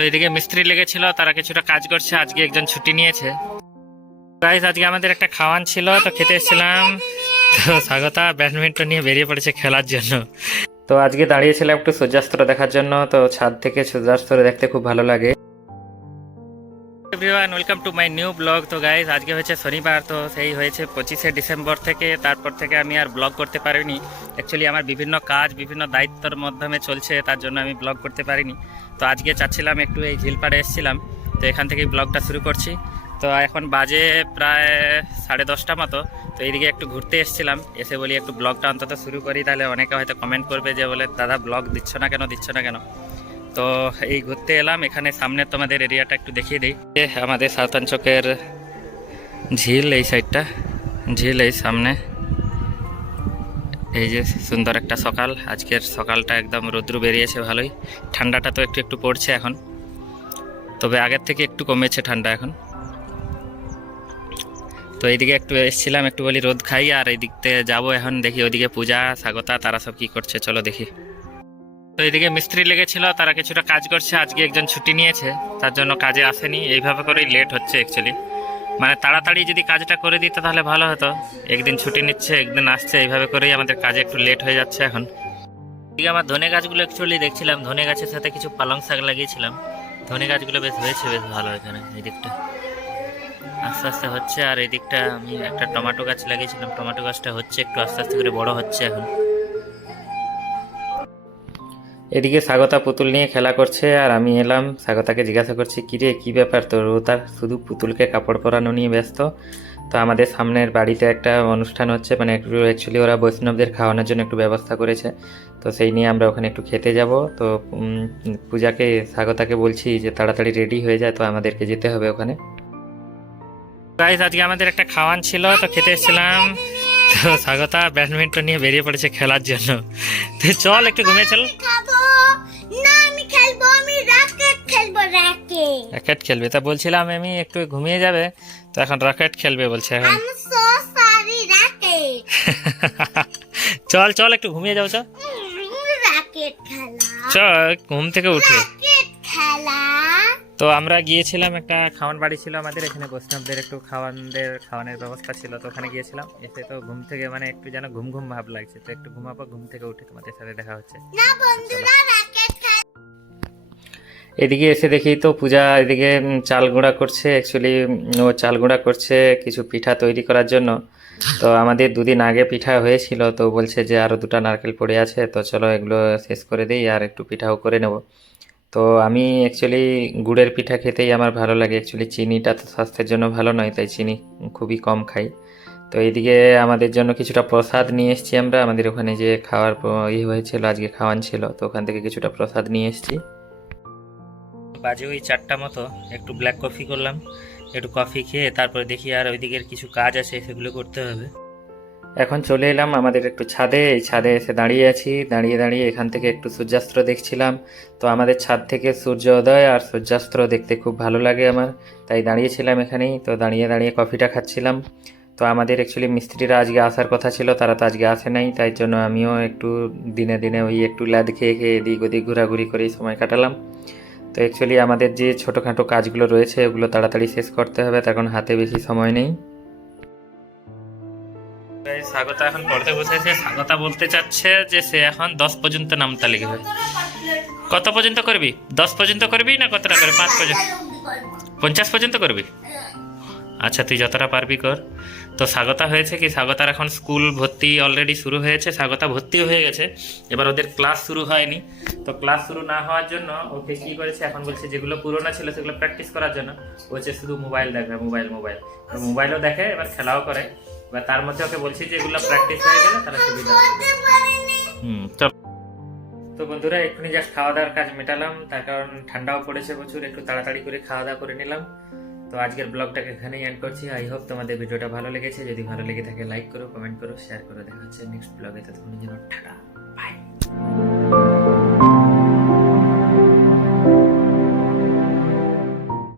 তো এদিকে মিস্ত্রি লেগেছিল, তারা কিছুটা কাজ করছে, আজকে একজন ছুটি নিয়েছে। গাইজ আজকে আমাদের একটা খাওয়ান ছিল, তো খেতে এসেছিলাম। তো স্বাগতা, ব্যাডমিন্টন নিয়ে বেরিয়ে পড়েছে খেলার জন্য। তো আজকে দাঁড়িয়েছিলাম একটু সূর্যাস্ত দেখার জন্য, তো ছাদ থেকে সূর্যাস্ত দেখতে খুব ভালো লাগে। Everyone welcome to my new blog তো গাইজ আজকে হয়েছে শনিবার, তো সেই হয়েছে পঁচিশে ডিসেম্বর থেকে, তারপর থেকে আমি আর ব্লগ করতে পারিনি। অ্যাকচুয়ালি আমার বিভিন্ন কাজ, বিভিন্ন দায়িত্বর মাধ্যমে চলছে, তার জন্য আমি ব্লগ করতে পারিনি। তো আজকে চাচ্ছিলাম একটু এই ঝিলপাড়ে এসেছিলাম, তো এখান থেকেই ব্লগটা শুরু করছি। তো এখন বাজে প্রায় সাড়ে দশটা মতো, তো এইদিকে একটু ঘুরতে এসেছিলাম, এসে বলি একটু ব্লগটা অন্তত শুরু করি, তাহলে অনেকে হয়তো কমেন্ট করবে যে বলে, দাদা ব্লগ দিচ্ছ না কেন, দিচ্ছ না কেন? তো এই ঘুরতে এলাম। এখানে সামনে তোমাদের এরিয়াটা একটু দেখিয়ে দিই। আমাদের সাউথান চকের ঝিল এই সাইডটা ঝিল এই সামনে। এই যে সুন্দর একটা সকাল। আজকের সকালটা একদম রৌদ্র বেরিয়েছে ভালোই। ঠান্ডাটা তো একটু একটু পড়ছে এখন। তবে আগের থেকে একটু কমেছে ঠান্ডা এখন। তো এইদিকে একটু এসেছিলাম, একটু বলি রোদ খাই, আর এই দিক থেকে যাব এখন। দেখি ওইদিকে পূজা, স্বাগতা, তারা সব কি করছে, চলো দেখি। তো এইদিকে মিস্ত্রি লেগেছিল, তারা কিছুটা কাজ করছে, আজকে একজন ছুটি নিয়েছে, তার জন্য কাজে আসেনি, এইভাবে করেই লেট হচ্ছে অ্যাকচুয়ালি মানে তাড়াতাড়ি যদি কাজটা করে দিত তাহলে ভালো হতো। একদিন ছুটি নিচ্ছে, একদিন আসছে, এইভাবে করেই আমাদের কাজে একটু লেট হয়ে যাচ্ছে এখন। এদিকে আমার ধনে গাছগুলো অ্যাকচুয়ালি দেখছিলাম, ধনে গাছের সাথে কিছু পালং শাক লাগিয়েছিলাম। ধনে গাছগুলো বেশ হয়েছে, বেশ ভালো এখানে এই দিকটা আস্তে আস্তে হচ্ছে, আর এই দিকটা আমি একটা টমেটো গাছ লাগিয়েছিলাম, টমেটো গাছটা হচ্ছে, একটু আস্তে আস্তে করে বড় হচ্ছে এখন। এদিকে স্বাগতা পুতুল নিয়ে খেলা করছে আর আমি এলাম। স্বাগতাকে জিজ্ঞাসা করছি, কিরে, কী ব্যাপার তোর? ও তার শুধু পুতুলকে কাপড় পরানো নিয়ে ব্যস্ত। তো আমাদের সামনের বাড়িতে একটা অনুষ্ঠান হচ্ছে মানে একটু অ্যাকচুয়ালি ওরা বৈষ্ণবদের খাওয়ানোর জন্য একটু ব্যবস্থা করেছে। তো সেই নিয়ে আমরা ওখানে একটু খেতে যাব। তো পূজাকে, স্বাগতাকে বলছি যে তাড়াতাড়ি রেডি হয়ে যায় তো আমাদেরকে যেতে হবে ওখানে। গাইজ আজকে আমাদের একটা খাওয়ান ছিল, তো খেতে এসেছিলাম। তো স্বাগতা ব্যাডমিন্টন নিয়ে বেরিয়ে পড়েছে খেলার জন্য। তো চল একটু ঘুমিয়ে চল। না আমি খেলব আমি র্যাকেট খেলব খেলবে। তা বলছিলাম আমি একটু ঘুমিয়ে যাবে। তো এখন র্যাকেট খেলবে বলছে এখন। আমি সো সরি র্যাকেট। চল চল একটু ঘুমিয়ে যাও চল। র্যাকেট খেলা। চল ঘুম থেকে উঠে। খেলা। তো আমরা গিয়েছিলাম একটা খাওয়ান বাড়ি ছিল আমাদের এখানে বৈষ্ণবদের একটু খাওয়ানদের খাওয়ানোর ব্যবস্থা ছিল তো ওখানে গিয়েছিলাম। এসে তো ঘুম থেকে মানে একটু যেন ঘুম ঘুম ভাব লাগছে। তো একটু ঘুমাবো ঘুম থেকে উঠে তোমাদের সাথে দেখা হচ্ছে। না বন্ধুরা এদিকে এসে দেখি তো পূজা এদিকে চাল গুঁড়া করছে। অ্যাকচুয়ালি ও চাল গুঁড়া করছে কিছু পিঠা তৈরি করার জন্য। তো আমাদের দুদিন আগে পিঠা হয়েছিল, তো বলছে যে আরও দুটো নারকেল পড়ে আছে, তো চলো এগুলো শেষ করে দিই আর একটু পিঠাও করে নেব। তো আমি অ্যাকচুয়ালি গুড়ের পিঠা খেতেই আমার ভালো লাগে। অ্যাকচুয়ালি চিনিটা তো স্বাস্থ্যের জন্য ভালো নয়, তাই চিনি খুবই কম খাই। তো এইদিকে আমাদের জন্য কিছুটা প্রসাদ নিয়ে এসেছি আমরা। আমাদের ওখানে যে খাওয়ার প- ই হয়েছিল, আজকে খাওয়ান ছিল, তো ওখান থেকে কিছুটা প্রসাদ নিয়ে এসেছি। বাজে ওই চারটা মতো, একটু ব্ল্যাক কফি করলাম, একটু কফি খেয়ে তারপরে দেখি আর ওইদিকের কিছু কাজ আছে, সেগুলো করতে হবে। এখন চলে এলাম আমাদের একটু ছাদে, এই ছাদে এসে দাঁড়িয়ে আছি, দাঁড়িয়ে দাঁড়িয়ে এখান থেকে একটু সূর্যাস্ত দেখছিলাম। তো আমাদের ছাদ থেকে সূর্য উদয় আর সূর্যাস্ত দেখতে খুব ভালো লাগে আমার, তাই দাঁড়িয়েছিলাম এখানেই, তো দাঁড়িয়ে দাঁড়িয়ে কফিটা খাচ্ছিলাম। তো আমাদের অ্যাকচুয়ালি মিস্ত্রিরা আজকে আসার কথা ছিল, তারা তো আজকে আসে নাই, তাই জন্য আমিও একটু দিনে দিনে ওই একটু লাদ খেয়ে খেয়ে এদিক ওদিক ঘোরাঘুরি করেই সময় কাটালাম। তো অ্যাকচুয়ালি আমাদের যে ছোটোখাটো কাজগুলো রয়েছে, ওগুলো তাড়াতাড়ি শেষ করতে হবে কারণ হাতে বেশি সময় নেই। স্বাগতা এখন পড়তে বসেছে স্বাগতা বলতে চাচ্ছে যে সে এখন দশ পর্যন্ত নামতা লিখবে। কত পর্যন্ত করবি? দশ পর্যন্ত করবি না কতটা করবি? পাঁচ পর্যন্ত। পঞ্চাশ পর্যন্ত করবি? আচ্ছা তুই যতটা পারবি কর। তো স্বাগতা হয়েছে কি? স্বাগতার এখন স্কুল ভর্তি অলরেডি শুরু হয়েছে। স্বাগতা ভর্তিও হয়ে গেছে। এবার ওদের ক্লাস শুরু হয়নি। তো ক্লাস শুরু না হওয়ার জন্য ওকে কি করেছে? এখন বলছে যেগুলো পুরোনো ছিল সেগুলো প্র্যাকটিস করার জন্য। বলছে শুধু মোবাইল দেখবে মোবাইল মোবাইল মোবাইলও দেখে এবার খেলাও করে। এবার তার মধ্যে ওকে বলছি যে এগুলো প্র্যাকটিস হয়ে গেলে তাহলে সুবিধা হুম তো বন্ধুরা এক্ষুনি জাস্ট খাওয়া দাওয়ার কাজ মেটালাম। তার কারণ ঠান্ডাও পড়েছে প্রচুর একটু তাড়াতাড়ি করে খাওয়া দাওয়া করে নিলাম। তো আজকের ব্লগটাকে এখানেই এন্ড করছি। আই হোপ তোমাদের ভিডিওটা ভালো লেগেছে। যদি ভালো লেগে থাকে লাইক করো কমেন্ট করো শেয়ার করো। দেখা হচ্ছে নেক্সট ব্লগে। ততক্ষণ যেন টাটা।